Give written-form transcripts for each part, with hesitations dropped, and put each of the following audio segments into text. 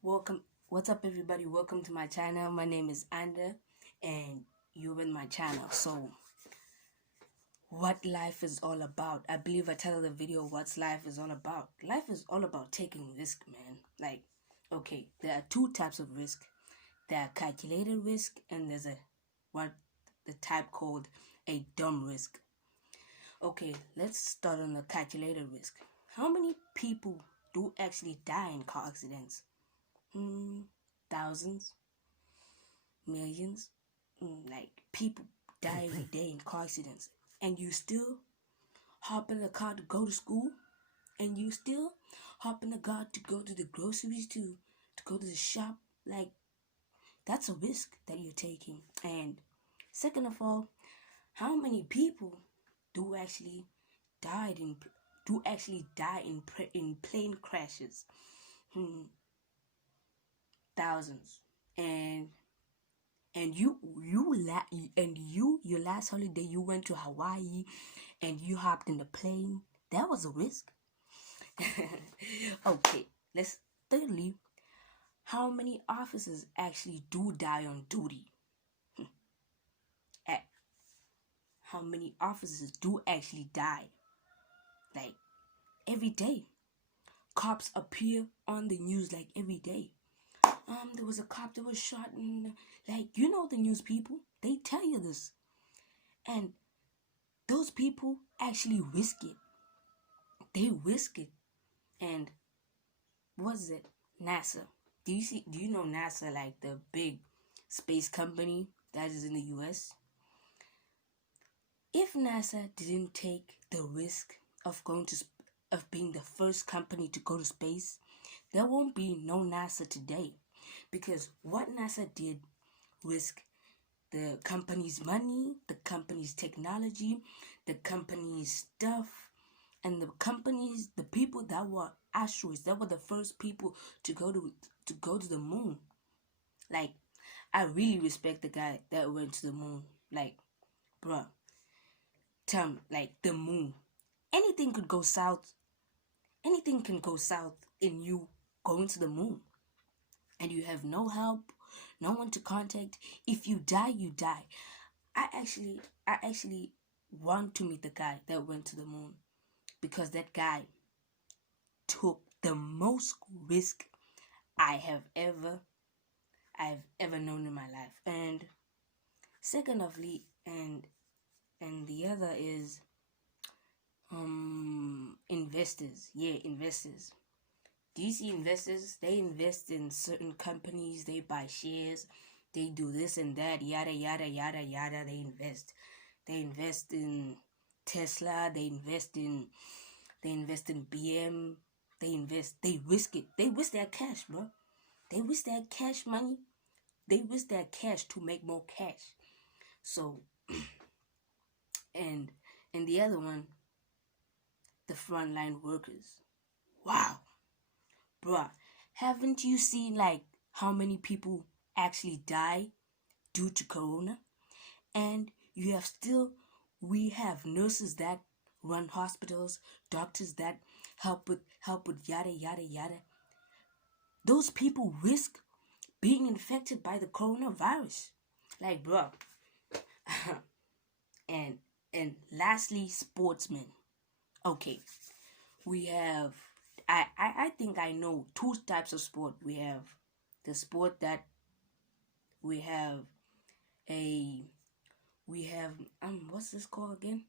Welcome. What's up, everybody? Welcome to my channel. My name is Anda, and you're in my channel. So, what life is all about? I believe I titled the video "What's Life is All About." Life is all about taking risk, man. Okay, there are two types of risk. There are calculated risk, and there's the type called a dumb risk. Okay, let's start on the calculated risk. How many people do actually die in car accidents? Thousands, millions. Like, people die every day in car accidents, and you still hop in the car to go to school, and you still hop in the car to go to the groceries, to go to the shop. Like, that's a risk that you're taking. And second of all, how many people do actually die in plane crashes? Thousands. And your last holiday, you went to Hawaii and you hopped in the plane. That was a risk. Okay, thirdly, how many officers actually do die on duty? How many officers do actually die? Like, every day. Cops appear on the news like every day. There was a cop that was shot, and the news people, they tell you this. And those people actually risk it. They risk it. And what is it? NASA. Do you know NASA, like the big space company that is in the US? If NASA didn't take the risk of being the first company to go to space, there won't be no NASA today. Because what NASA did risk the company's money, the company's technology, the company's stuff, and the people that were astronauts, that were the first people to go to the moon. Like, I really respect the guy that went to the moon. Like, bruh, like the moon. Anything could go south. Anything can go south in you going to the moon. And you have no help, no one to contact. If you die, you die. I actually want to meet the guy that went to the moon, because that guy took the most risk I've ever known in my life. And secondly, and the other is investors. Yeah, investors. Do you see investors? They invest in certain companies, they buy shares, they do this and that, yada yada yada yada. They invest in Tesla, they invest in BM, they risk it. They risk their cash, bro. They risk their cash money. They risk their cash to make more cash. So and the other one, the frontline workers. Wow. Bruh, haven't you seen like how many people actually die due to corona? And we have nurses that run hospitals, doctors that help with yada yada yada. Those people risk being infected by the coronavirus. Like, bruh. and lastly, sportsmen. Okay, we have I think I know two types of sport. We have the sport that we have what's this called again?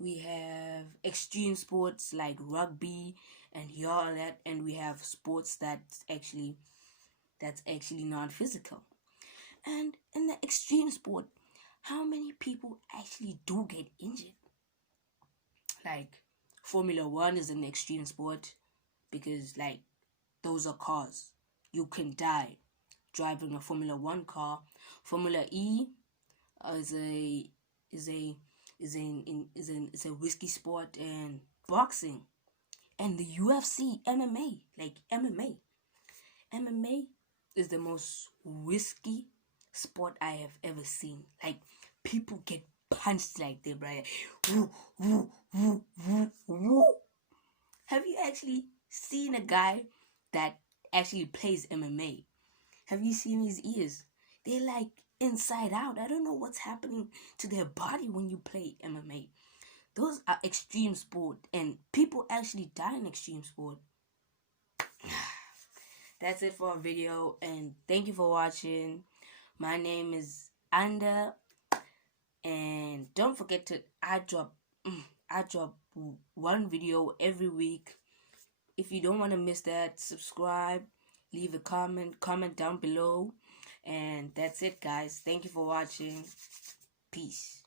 We have extreme sports like rugby and all that, and we have sports that's actually non-physical. And in the extreme sport, how many people actually do get injured? Like, Formula 1 is an extreme sport, because like those are cars. You can die driving a Formula 1 car. Formula E is a risky sport. And boxing and the UFC, MMA is the most risky sport I have ever seen. Like, people get punched like that, right? Woo, woo, woo, woo, woo. Have you actually seen a guy that actually plays MMA. Have you seen his ears? They're like inside out. I don't know what's happening to their body when you play MMA. Those are extreme sport, and people actually die in extreme sport. That's it for our video, and thank you for watching. My name is Anda, and don't forget to I drop one video every week. If you don't want to miss that, subscribe, leave a comment down below, and that's it, guys. Thank you for watching. Peace.